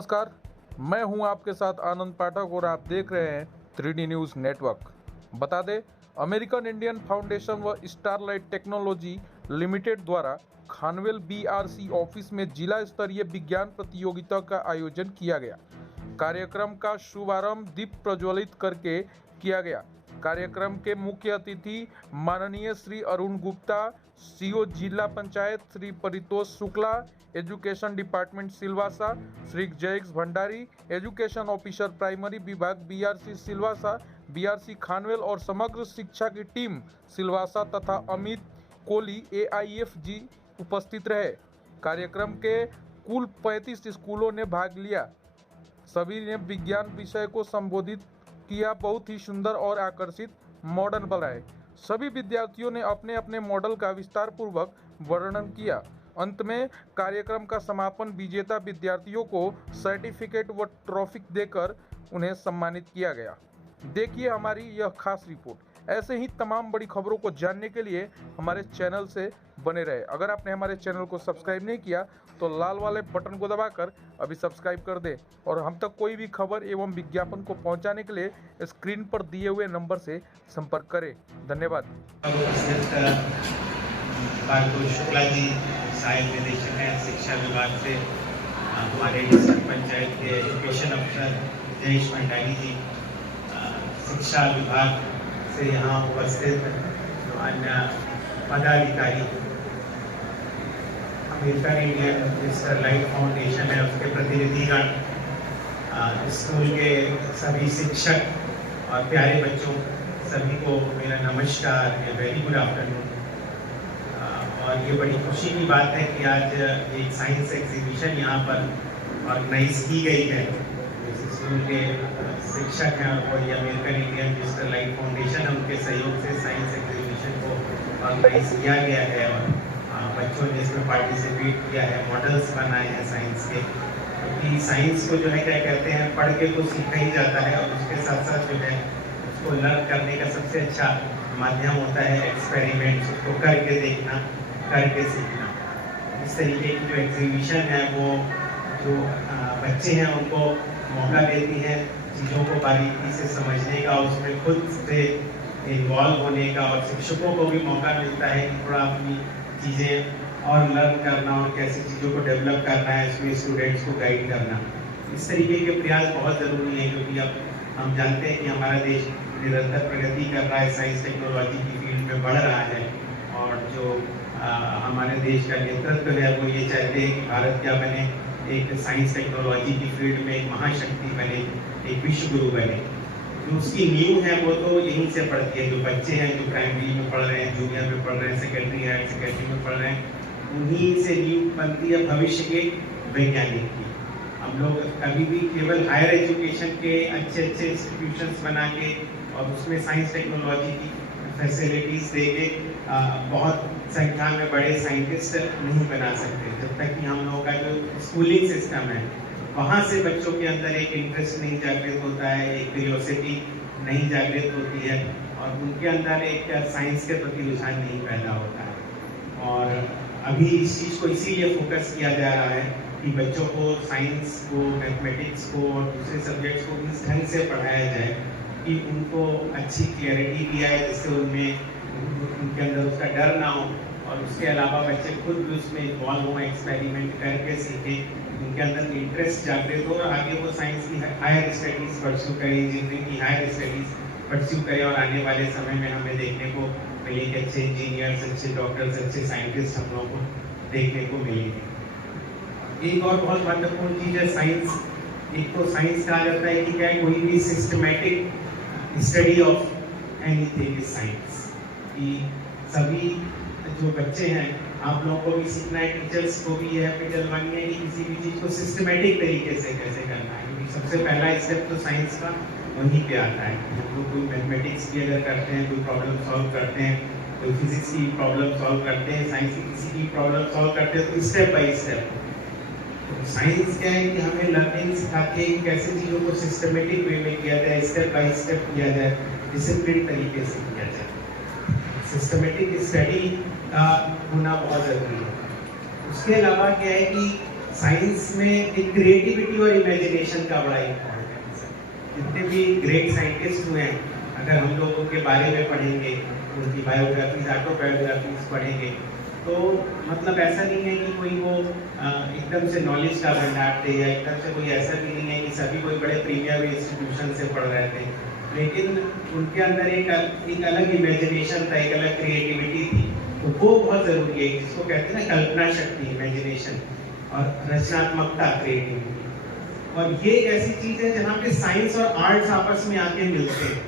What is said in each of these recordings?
नमस्कार, मैं हूं आपके साथ आनंद पाठक और आप देख रहे हैं 3D न्यूज़ नेटवर्क। बता दें, अमेरिकन इंडियन फाउंडेशन व स्टारलाइट टेक्नोलॉजी लिमिटेड द्वारा खानवेल BRC ऑफिस में जिला स्तरीय विज्ञान प्रतियोगिता का आयोजन किया गया। कार्यक्रम का शुभारंभ दीप प्रज्वलित करके किया गया। कार्यक्रम के मुख्य अतिथि माननीय श्री अरुण गुप्ता, CO जिला panchayat Shri Paritosh Shukla, education department Silvassa Shri Jayesh Bhandari, education officer primary विभाग BRC सिलवासा, BRC खानवेल और समग्र शिक्षा की टीम सिलवासा तथा अमित कोहली AIFG उपस्थित रहे। कार्यक्रम के कुल 35 स्कूलों ने भाग लिया। सभी ने विज्ञान विषय को संबोधित किया। बहुत ही सुंदर और आकर्षित मॉडल बनाए। सभी विद्यार्थियों ने अपने अपने मॉडल का विस्तार पूर्वक वर्णन किया। अंत में कार्यक्रम का समापन विजेता विद्यार्थियों को सर्टिफिकेट व ट्रॉफी देकर उन्हें सम्मानित किया गया। देखिए हमारी यह खास रिपोर्ट। ऐसे ही तमाम बड़ी खबरों को जानने के लिए हमारे चैनल से बने रहे। अगर आपने हमारे चैनल को सब्सक्राइब नहीं किया तो लाल वाले बटन को दबाकर अभी सब्सक्राइब कर दें और हम तक कोई भी खबर एवं विज्ञापन को पहुंचाने के लिए स्क्रीन पर दिए हुए नंबर से संपर्क करें। धन्यवाद। शुक्ला जी सहायक निदेशक हैं शिक्षा विभाग से, हमारे डिस्ट्रिक्ट पंचायत के एजुकेशन अफसर जयेश भंडारी जी शिक्षा विभाग से यहाँ उपस्थित अन्य पदाधिकारी, अमेरिकन इंडियन स्टारलाइट फाउंडेशन है उसके प्रतिनिधिगण, स्कूल के सभी शिक्षक और प्यारे बच्चों, सभी को मेरा नमस्कार, वेरी गुड आफ्टरनून। और ये बड़ी खुशी की बात है कि आज एक साइंस एग्जीबिशन यहाँ पर ऑर्गेनाइज की गई है। स्कूल के शिक्षक हैं और वही अमेरिकन इंडियन स्टारलाइट फाउंडेशन है, उनके सहयोग से साइंस एग्जीबिशन को ऑर्गेनाइज किया गया है और बच्चों ने इसमें पार्टिसिपेट किया है, मॉडल्स बनाए हैं साइंस के। क्योंकि साइंस को जो है क्या कहते हैं, पढ़ के तो सीखा ही जाता है और उसके साथ साथ जो है उसको लर्न करने का सबसे अच्छा माध्यम होता है एक्सपेरिमेंट्स, उसको करके देखना, करके सीखना। इस तरीके की जो एग्जीबिशन है वो जो बच्चे हैं उनको मौका देती है चीज़ों को बारीकी से समझने का, उसमें खुद से इन्वॉल्व होने का, और शिक्षकों को भी मौका मिलता है कि थोड़ा अपनी चीज़ें और लर्न करना और कैसी चीज़ों को डेवलप करना है, इसमें स्टूडेंट्स को गाइड करना। इस तरीके के प्रयास बहुत ज़रूरी है क्योंकि अब हम जानते हैं कि हमारा देश निरंतर प्रगति कर रहा है, साइंस टेक्नोलॉजी की फील्ड में बढ़ रहा है और जो हमारे देश का नेतृत्व है वो ये चाहते हैं कि भारत क्या बने, एक साइंस टेक्नोलॉजी की फील्ड में एक महाशक्ति बने, एक विश्व गुरु बने। जो उसकी नींव है वो तो यहीं से पड़ती है। जो बच्चे हैं जो प्राइमरी में पढ़ रहे हैं, जूनियर में पढ़ रहे हैं, सेकेंडरी हायर सेकेंडरी में पढ़ रहे हैं, उन्हीं से नींव बनती है भविष्य के वैज्ञानिक की। हम लोग कभी भी केवल हायर एजुकेशन के अच्छे अच्छे इंस्टीट्यूशंस बना के और उसमें साइंस टेक्नोलॉजी की फैसिलिटीज दे के बहुत संख्या में बड़े साइंटिस्ट नहीं बना सकते जब तक कि हम लोगों का जो स्कूलिंग सिस्टम है वहाँ से बच्चों के अंदर एक इंटरेस्ट नहीं जागृत होता है, एक क्यूरियोसिटी नहीं जागृत होती है और उनके अंदर एक साइंस के प्रति रुझान नहीं पैदा होता है। और अभी इस चीज़ को इसीलिए फोकस किया जा रहा है कि बच्चों को साइंस को, मैथमेटिक्स को और दूसरे सब्जेक्ट्स को इस ढंग से पढ़ाया जाए कि उनको अच्छी क्लैरिटी दिया है जिससे उनके अंदर उसका डर ना हो और उसके अलावा बच्चे खुद भी उसमें इन्वॉल्व हो, एक्सपेरिमेंट करके सीखें, उनके अंदर इंटरेस्ट जागृत हो और आगे वो साइंस की हायर स्टडीज़ परस्यू करें, इंजीनियरिंग की हायर स्टडीज़ परस्यू करें और आने वाले समय में हमें देखने को मिलेंगे अच्छे इंजीनियर्स, अच्छे डॉक्टर्स, अच्छे साइंटिस्ट हम लोगों को देखने को मिलेंगे। एक और बहुत महत्वपूर्ण चीज़ है साइंस। एक तो साइंस कहा जाता है कि क्या है, कोई भी systematic study of anything is science. कि सभी जो बच्चे हैं, आप लोगों को भी सीखना है, टीचर्स को भी यह दिलवानी है कि किसी भी चीज़ को सिस्टमैटिक तरीके से कैसे करना है। क्योंकि सबसे पहला स्टेप तो साइंस का वहीं पे आता है। हम लोग कोई मैथमेटिक्स की अगर करते हैं, कोई प्रॉब्लम सॉल्व करते हैं, कोई फिजिक्स की प्रॉब्लम सॉल्व करते हैं, साइंस की किसी की प्रॉब्लम सॉल्व करते हैं, तो स्टेप बाई स्टेप। तो साइंस क्या है कि हमें लर्निंग सिखाती है कि कैसे चीज़ों को सिस्टमेटिक वे में किया जाए, स्टेप बाई स्टेप किया जाए, डिसिप्लिन तरीके से किया जाए। सिस्टमेटिक स्टडी का होना बहुत ज़रूरी है। उसके अलावा क्या है कि साइंस में एक क्रिएटिविटी और इमेजिनेशन का बड़ा इम्पोर्टेंस है। जितने भी ग्रेट साइंटिस्ट हुए हैं, अगर हम लोग उनके बारे में पढ़ेंगे, उनकी बायोग्राफीज, ऑटोबायोग्राफीज पढ़ेंगे, तो मतलब ऐसा नहीं है कि कोई वो एकदम से नॉलेज का भंडार थे, या एकदम से कोई ऐसा भी नहीं है कि सभी कोई बड़े प्रीमियर इंस्टीट्यूशन से पढ़ रहे थे, लेकिन उनके अंदर एक अलग इमेजिनेशन था, एक अलग क्रिएटिविटी थी। तो वो बहुत जरूरी है, जिसको कहते हैं ना कल्पना शक्ति, इमेजिनेशन, और रचनात्मकता, क्रिएटिविटी। और ये एक ऐसी चीज है जहाँ पे साइंस और आर्ट्स आपस में आके मिलते हैं,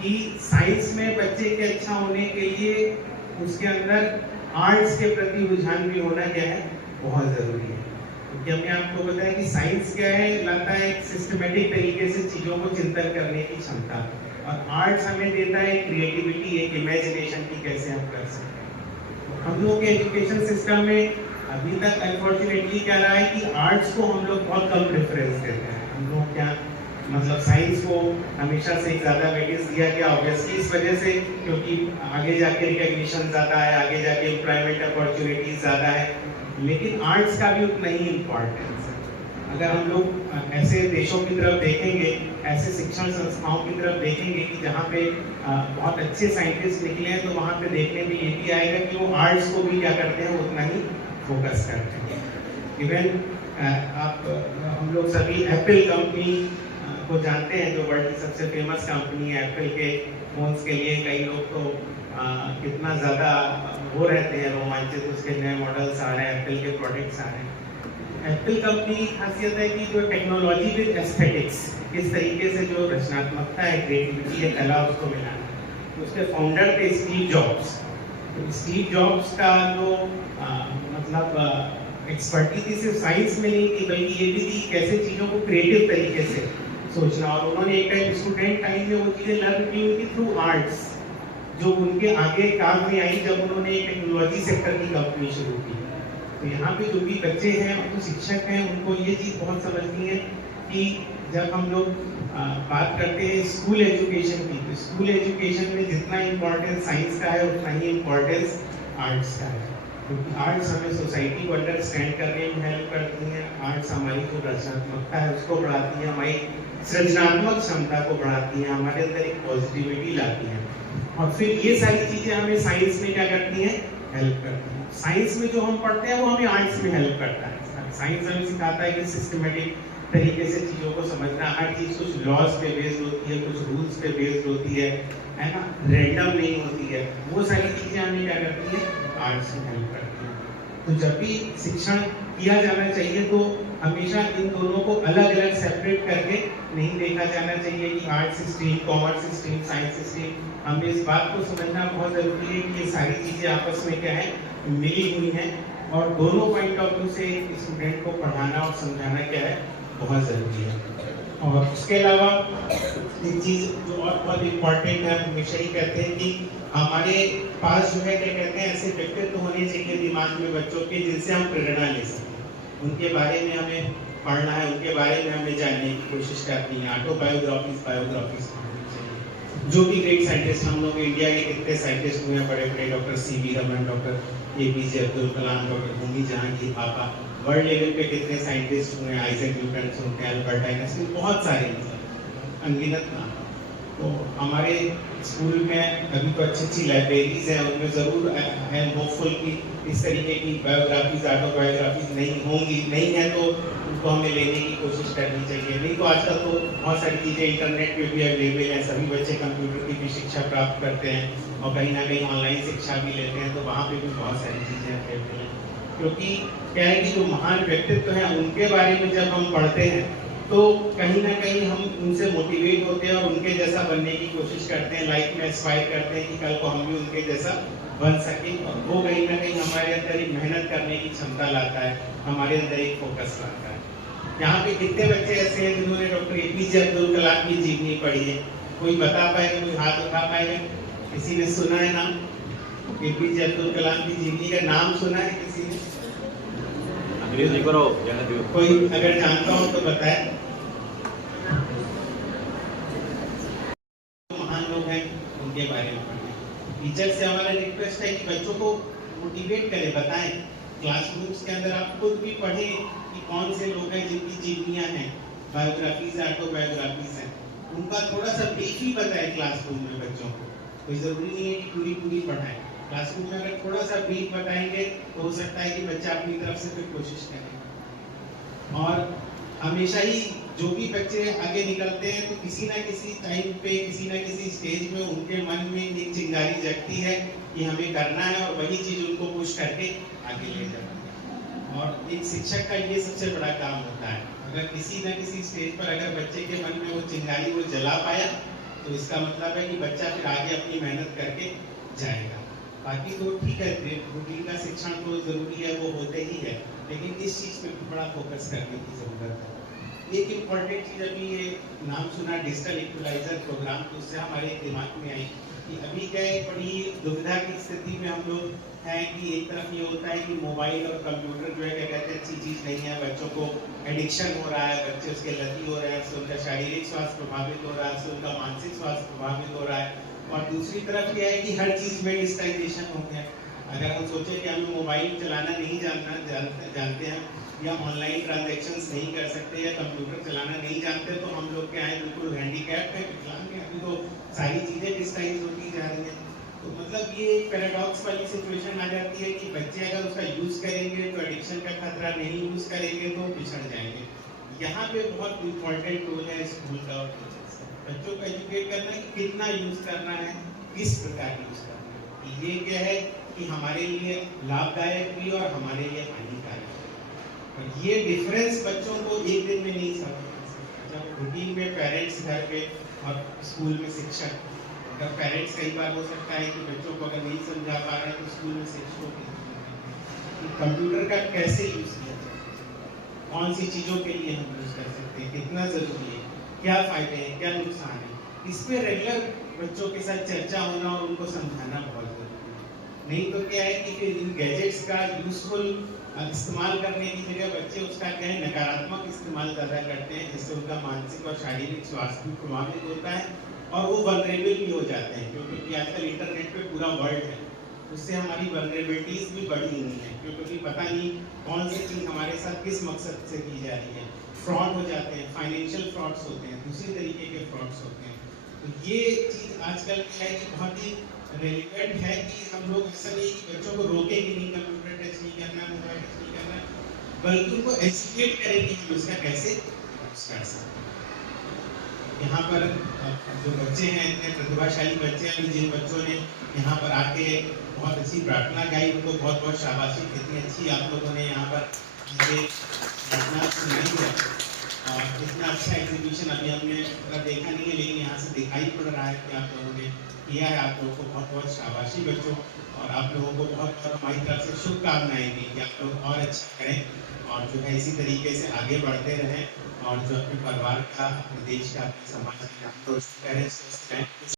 कि साइंस में बच्चे के अच्छा होने के लिए उसके अंदर आर्ट्स के प्रति रुझान भी होना क्या है, बहुत जरूरी है। क्योंकि हमने आपको बताया कि साइंस क्या है, लाता है एक सिस्टमेटिक तरीके से चीजों को चिंतन करने की क्षमता, और आर्ट्स हमें देता है क्रिएटिविटी, एक इमेजिनेशन की कैसे हम कर सकते हैं। हम लोग के एजुकेशन सिस्टम में अभी तक अनफॉर्चुनेटली क्या रहा है कि आर्ट्स को हम लोग बहुत कम प्रेफरेंस देते हैं। हम लोग क्या मतलब साइंस को हमेशा से ज़्यादा वेटेज दिया गया, ऑब्वियसली इस वजह से क्योंकि आगे जाके रिकॉग्निशन ज़्यादा है, आगे जाके एम्प्लॉयमेंट अपॉर्चुनिटीज ज़्यादा है, लेकिन आर्ट्स का भी उतना ही इम्पोर्टेंस है। अगर हम लोग ऐसे देशों की तरफ देखेंगे, ऐसे शिक्षण संस्थाओं की तरफ देखेंगे कि जहाँ पे बहुत अच्छे साइंटिस्ट निकले हैं, तो वहाँ पे देखने में ये भी आएगा कि वो आर्ट्स को भी क्या करते हैं, उतना ही फोकस करते हैं। इवन हम लोग सभी एप्पल कंपनी को जानते हैं, जो वर्ल्ड की सबसे फेमस कंपनी है। एप्पल के फोन्स के लिए कई लोग तो कितना ज़्यादा वो रहते हैं रोमांचित, उसके नए मॉडल्स आ रहे हैं, एप्पल के प्रोडक्ट्स आ रहे हैं। एप्पल कंपनी की खासियत है कि जो टेक्नोलॉजी विद एस्थेटिक्स, किस तरीके से जो रचनात्मकता है, क्रिएटिविटी है, कला, उसको मिलाना। तो उसके फाउंडर थे स्टीव जॉब्स। तो स्टीव जॉब्स का जो मतलब एक्सपर्टीज सिर्फ साइंस में नहीं थी, बल्कि ये भी थी कैसे चीज़ों को क्रिएटिव तरीके से सोचना। और उन्होंने एक टाइम स्टूडेंट टाइम में वो चीज़ें लर्न की हुई थी थ्रू आर्ट्स, जो उनके आगे काम में आई जब उन्होंने एक टेक्नोलॉजी सेक्टर की कंपनी शुरू की। तो यहाँ पे जो भी बच्चे हैं और जो शिक्षक हैं, उनको ये चीज़ बहुत समझनी है कि जब हम लोग बात करते हैं स्कूल एजुकेशन की, तो स्कूल एजुकेशन में जितना इम्पोर्टेंस साइंस का है, उतना ही इम्पोर्टेंस आर्ट्स का है। क्योंकि आर्ट्स हमें सोसाइटी को अंडरस्टैंड करने में हेल्प करती हैं, आर्ट्स हमारी जो रचनात्मकता है उसको बढ़ाती है, हमारी सृजनात्मक क्षमता को बढ़ाती हैं, हमारे अंदर एक पॉजिटिविटी लाती हैं। और फिर ये सारी चीज़ें हमें साइंस में क्या करती हैं, हेल्प करती हैं। साइंस में जो हम पढ़ते हैं वो हमें आर्ट्स में हेल्प करता है। साइंस हमें सिखाता है कि सिस्टमेटिक तरीके से चीज़ों को समझना, हर चीज़ कुछ लॉज पे बेस्ड होती है, कुछ रूल्स पे बेस्ड होती है ना, रैंडम नहीं होती है। वो सारी चीज़ें हमें क्या करती हैं, आर्ट्स में हेल्प करती हैं। तो जब भी शिक्षण किया जाना चाहिए तो हमेशा इन दोनों को अलग अलग सेपरेट करके नहीं देखा जाना चाहिए कि arts stream, commerce stream, science stream. हमें इस बात को समझना बहुत ज़रूरी है कि ये सारी चीज़ें आपस में क्या है, मिली हुई हैं, और दोनों पॉइंट ऑफ व्यू से स्टूडेंट को पढ़ाना और समझाना क्या है, बहुत ज़रूरी है। और उसके अलावा एक चीज़ जो और बहुत इम्पोर्टेंट है, हमेशा ही कहते हैं कि हमारे पास जो है क्या कहते हैं, ऐसे व्यक्तित्व होने चाहिए दिमाग में बच्चों के, जिनसे हम प्रेरणा ले सकें। उनके बारे में हमें पढ़ना है, उनके बारे में हमें जानने की कोशिश करनी है। ऑटोबायोग्राफीज, बायोग्राफीज जो भी ग्रेट साइंटिस्ट, हम लोग इंडिया के कितने साइंटिस्ट हुए हैं बड़े बड़े, doctor C V. Raman, doctor A P J. Abdul Kalam, doctor Homi Jehangir Bhabha, world level पे कितने साइंटिस्ट हुए हैं, आइजैक न्यूटन होते हैं, अल्बर्ट आइंस्टीन, बहुत सारे अनगिनत नाम। तो हमारे स्कूल में अभी तो अच्छी अच्छी लाइब्रेरीज हैं, उनमें ज़रूर है होपफुल कि इस तरीके की बायोग्राफीज, ऑटोबायोग्राफीज नहीं है तो उनको हमें लेने की कोशिश करनी चाहिए। नहीं तो आजकल तो बहुत सारी चीज़ें इंटरनेट पे भी अवेलेबल हैं, सभी बच्चे कंप्यूटर की भी शिक्षा प्राप्त करते हैं और कहीं ना कहीं ऑनलाइन शिक्षा भी लेते हैं, तो वहाँ पे भी बहुत सारी चीज़ें अवेलेबल हैं। क्योंकि क्या है कि जो महान व्यक्तित्व हैं उनके बारे में जब हम पढ़ते हैं तो कहीं ना कहीं हम उनसे मोटिवेट होते हैं और उनके जैसा बनने की कोशिश करते हैं, लाइफ में एस्पायर करते हैं कि कल को हम भी उनके जैसा बन सके। और वो कहीं ना कहीं हमारे अंदर एक मेहनत करने की क्षमता लाता है, हमारे अंदर एक फोकस लाता है। यहाँ पे कितने बच्चे ऐसे हैं जिन्होंने डॉक्टर ए.पी.जे. अब्दुल कलाम की जीवनी पढ़ी है? कोई बता पाएगा, कोई हाथ उठा पाएगा? किसी ने सुना है नाम ए.पी.जे. अब्दुल कलाम की जीवनी का नाम सुना है किसी ने? कोई अगर जानता हो तो बताए। महान लोग हैं उनके बारे में पढ़ें। टीचर से हमारा रिक्वेस्ट है कि बच्चों को मोटिवेट करें, बताएं क्लासरूम्स के अंदर आप खुद भी पढ़ें कि कौन से लोग हैं जिनकी जीवनियाँ हैं, बायोग्राफीज ऑटोबायोग्राफीज हैं, उनका थोड़ा सा ब्रीफ ही बताएं क्लासरूम में बच्चों को। कोई ज़रूरी नहीं है कि पूरी पूरी पढ़ाएं। क्लासरूम में अगर थोड़ा सा ब्रीफ बताएंगे तो हो सकता है कि बच्चा अपनी तरफ से फिर कोशिश करे। और हमेशा ही जो भी बच्चे आगे निकलते हैं तो किसी ना किसी टाइम पे, किसी ना किसी स्टेज में उनके मन में एक चिंगारी जगती है कि हमें करना है, और वही चीज उनको पुश करके आगे ले जाती है। और एक शिक्षक का ये सबसे बड़ा काम होता है, अगर किसी ना किसी स्टेज पर अगर बच्चे के मन में वो चिंगारी वो जला पाया तो इसका मतलब है कि बच्चा फिर आगे अपनी मेहनत करके जाएगा। बाकी तो ठीक है, रूटीन का शिक्षण तो जरूरी है, वो होते ही है, लेकिन इस चीज पे बड़ा फोकस करने की जरूरत है। एक इम्पॉर्टेंट चीज, अभी ये नाम सुना डिजिटल इक्वलाइजर प्रोग्राम, तो उससे हमारे दिमाग में आई कि अभी क्या है, बड़ी दुविधा की स्थिति में हम लोग हैं कि एक तरफ ये होता है कि मोबाइल और कंप्यूटर जो है क्या कहते हैं अच्छी चीज नहीं है, बच्चों को एडिक्शन हो रहा है, बच्चे उसके लती हो रहे हैं, उससे उनका शारीरिक स्वास्थ्य प्रभावित हो रहा है, उससे उनका मानसिक स्वास्थ्य प्रभावित हो रहा है। और दूसरी तरफ क्या है कि हर चीज में डिजिटाइजेशन हो गया। अगर हम सोचे कि हमें मोबाइल चलाना नहीं जानते हैं, या ऑनलाइन ट्रांजैक्शंस नहीं कर सकते, या कंप्यूटर चलाना नहीं जानते, तो हम लोग क्या है बिल्कुल हैंडीकैप है, विकलांग है। अभी तो सारी चीजें डिजिटाइज होती जा रही हैं। तो मतलब ये एक पैराडॉक्स वाली सिचुएशन आ जाती है कि बच्चे अगर उसका यूज करेंगे तो एडिक्शन का खतरा, नहीं यूज करेंगे तो पिछड़ जाएंगे। यहाँ पे बहुत इंपॉर्टेंट रोल है स्कूल का और टीचर्स का, बच्चों को एजुकेट करना है कि कितना यूज करना है, किस प्रकार यूज करना है। ये क्या है कि हमारे लिए लाभदायक भी और हमारे लिए हानिकारक भी। और ये डिफरेंस बच्चों को एक दिन में नहीं समझ सकते। जब रूटीन में पेरेंट्स घर पे और स्कूल में शिक्षक, अगर पेरेंट्स कई बार हो सकता है कि बच्चों को अगर नहीं समझा पा रहे हैं तो स्कूल में शिक्षकों की कंप्यूटर का कैसे यूज किया जाए, कौन सी चीजों के लिए हम यूज कर सकते हैं, कितना जरूरी है, क्या फायदे हैं, क्या नुकसान है, इस पे रेगुलर बच्चों के साथ चर्चा होना और उनको समझाना बहुत जरूरी है। नहीं तो क्या है कि फिर इन गैजेट्स का यूजफुल इस्तेमाल करने की जगह बच्चे उसका क्या है नकारात्मक इस्तेमाल ज्यादा करते हैं, जिससे उनका मानसिक और शारीरिक स्वास्थ्य भी प्रभावित होता है और वो वल्नरेबल भी हो जाते हैं, क्योंकि आजकल इंटरनेट पे पूरा वर्ल्ड है, उससे हमारी वल्नरेबिलिटीज भी बढ़ी हुई है, क्योंकि पता नहीं कौन सी चीज हमारे साथ किस मकसद से की जा रही है। फ्रॉड हो जाते हैं, फाइनेंशियल फ्रॉड्स होते हैं, दूसरी तरीके के फ्रॉड्स होते हैं। तो ये चीज आजकल है कि बहुत ही रेलिवेंट है कि हम लोग ऐसा नहीं कि बच्चों को रोकेंगे नहीं, कंप्यूटर टच नहीं करना, मोबाइल टच नहीं करना, बल्कि उनको एजुकेट करेंगे कि उसका कैसे यूज कर सकते हैं। यहाँ पर जो बच्चे हैं, इतने प्रतिभाशाली बच्चे हैं, जिन बच्चों ने यहाँ पर आके बहुत अच्छी प्रार्थना गाई, उनको बहुत बहुत शाबाशी। कितनी अच्छी आप लोगों ने यहाँ पर मुझे प्रार्थना सुनाई है, और इतना अच्छा एग्जीबिशन अभी हमने पूरा देखा नहीं है, लेकिन यहाँ से दिखाई पड़ रहा है कि आप लोगों ने किया है। आप लोगों को बहुत बहुत शाबाशी बच्चों, और आप लोगों को बहुत बहुत हमारी तरफ से शुभकामनाएं दी कि आप लोग और अच्छा करें, और जो है इसी तरीके से आगे बढ़ते रहें, और जो अपने परिवार का, अपने देश का, अपने समाज का नाम रोशन करें, स्वस्थ रहें।